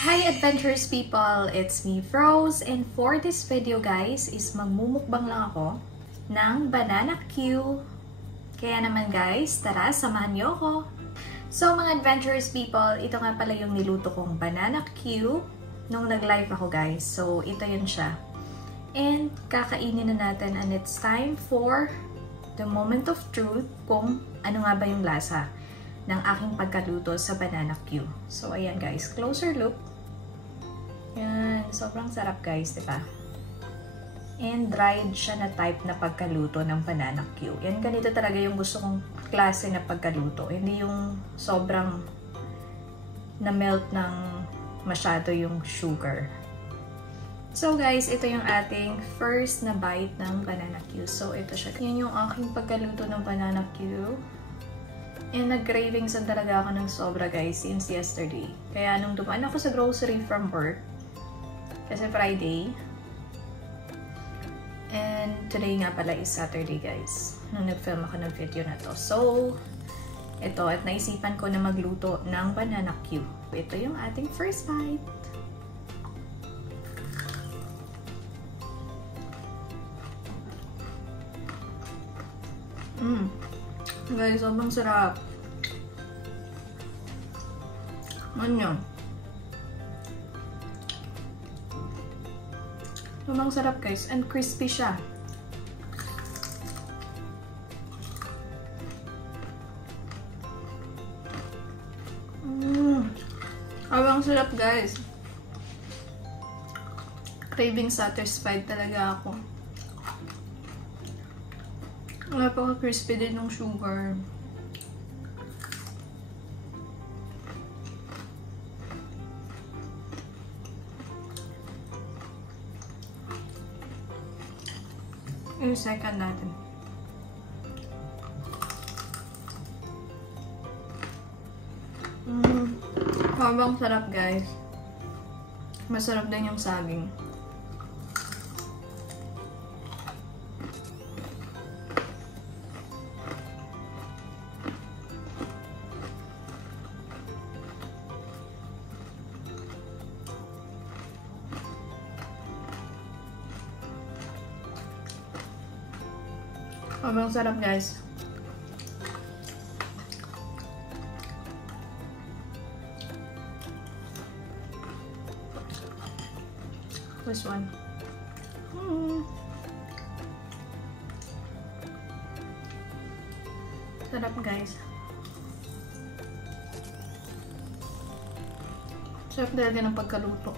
Hi adventurous people! It's me, Rose, and for this video guys is magmumukbang lang ako ng banana Q. Kaya naman guys, tara samahan niyo ako! So mga adventurous people, ito nga pala yung niluto kong banana Q nung nag-live ako guys. So ito yun siya. And kakainin na natin and it's time for the moment of truth kung ano nga ba yung lasa ng aking pagkaluto sa banana Q. So ayan guys, closer look. Yan, sobrang sarap guys, diba? And dried siya na type na pagkaluto ng banana Q. Yan, ganito talaga yung gusto kong klase na pagkaluto. Hindi yung sobrang na-melt ng masyado yung sugar. So guys, ito yung ating first na bite ng banana Q. So ito siya. Yan yung aking pagkaluto ng banana Q. And nag-cravings talaga ako ng sobra guys since yesterday. Kaya nung dumaan ako sa grocery from work, kasi Friday. And today nga pala is Saturday guys. Nung nag-film ako ng video na to. So, ito at naisipan ko na magluto ng banana Q. Ito yung ating first bite. Guys, sobrang sarap. Ano yun? Sobrang sarap guys, and crispy siya. Sobrang sarap guys. Craving satisfied talaga ako. Napaka-crispy din ng sugar. Yung second natin. Sobrang sarap guys. Masarap din yung saging. Sobrang sarap guys. This one. Sarap guys. Sarap talaga ng pagkaluto.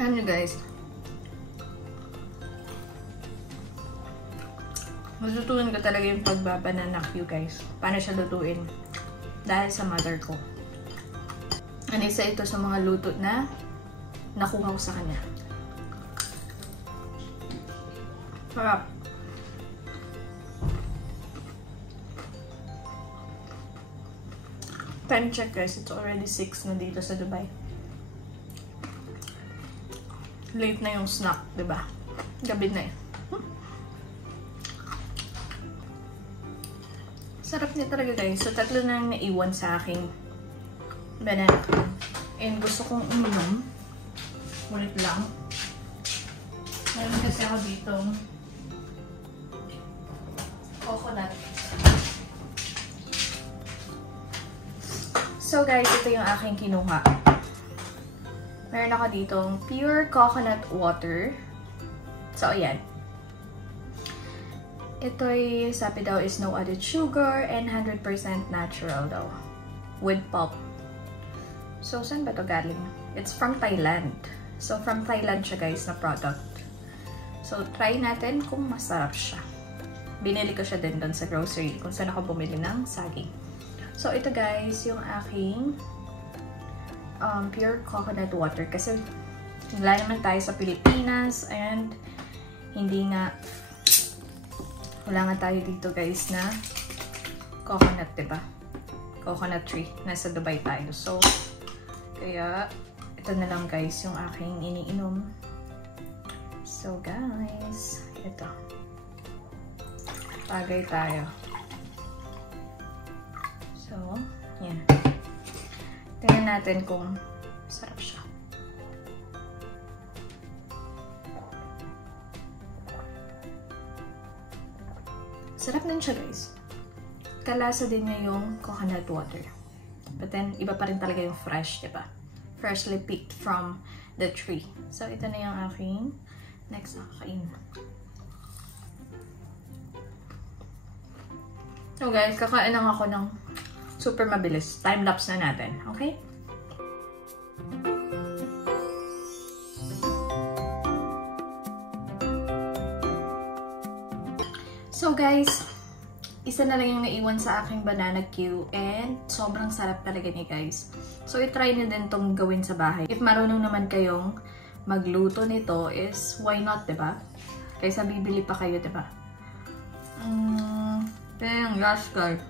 Alam nyo guys, matutunan ko talaga yung pagbabanana Q guys. Paano siya lutuin? Dahil sa mother ko. And isa ito sa mga luto na nakuha ko sa kanya. Sarap. Time check guys, it's already 6 na dito sa Dubai. Late na yung snack, diba? Gabi na eh. Sarap niya talaga guys. So, tatlo na yung naiwan sa aking banana Q. And gusto kong uminom. Ulit lang. Meron kasi ako dito coconut. So guys, ito yung aking kinuha. Meron ako ditong pure coconut water. So, ayan. Ito'y, sabi daw, is no added sugar and 100% natural daw. With pulp. So, saan ba ito galing? It's from Thailand. So, from Thailand siya guys na product. So, try natin kung masarap siya. Binili ko siya din doon sa grocery kung saan ako bumili ng saging. So, ito guys, yung aking pure coconut water kasi wala naman tayo sa Pilipinas and hindi nga wala nga tayo dito guys na coconut, diba? Coconut tree. Nasa Dubai tayo. So, kaya ito na lang guys yung aking iniinom. So guys, Ito. Bagay tayo. So, yan. Tingnan natin kung sarap siya. Sarap din siya, guys. Kalasa din niya yung coconut water. But then, iba pa rin talaga yung fresh, diba? Freshly picked from the tree. So, ito na yung aking next na kakain. So, guys, kakain lang ako ng super mabilis. Time-lapse na natin. Okay? So guys, isa na lang yung naiwan sa aking banana Q and sobrang sarap talaga niya, guys. So i-try niyo din tong gawin sa bahay. If marunong naman kayong magluto nito is why not, diba? Kaysa bibili pa kayo, diba? Yung last guys.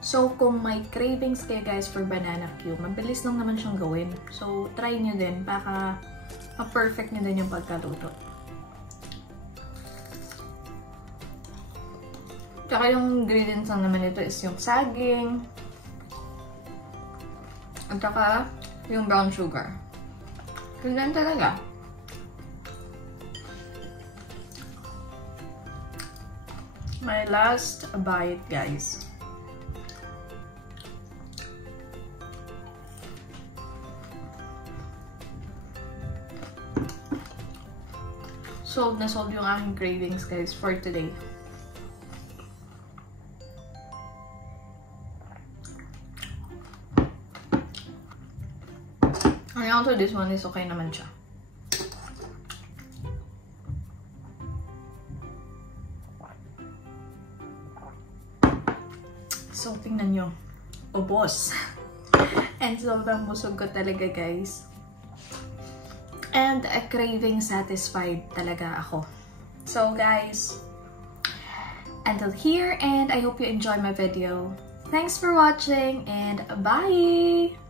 So, kung may cravings kayo guys for banana Q, mabilis lang naman siyang gawin. So, try nyo din. Baka ma-perfect nyo din yung pagkaluto. Tsaka yung ingredients lang naman ito is yung saging. At tsaka yung brown sugar. Ganyan talaga. My last bite, guys. Solve na solve yung aking cravings, guys, for today. And also this one is okay naman siya. So, tingnan nyo. Ubos. And sobrang busog ko talaga, guys. And a craving satisfied talaga ako. So guys, until here, and I hope you enjoy my video. Thanks for watching and bye!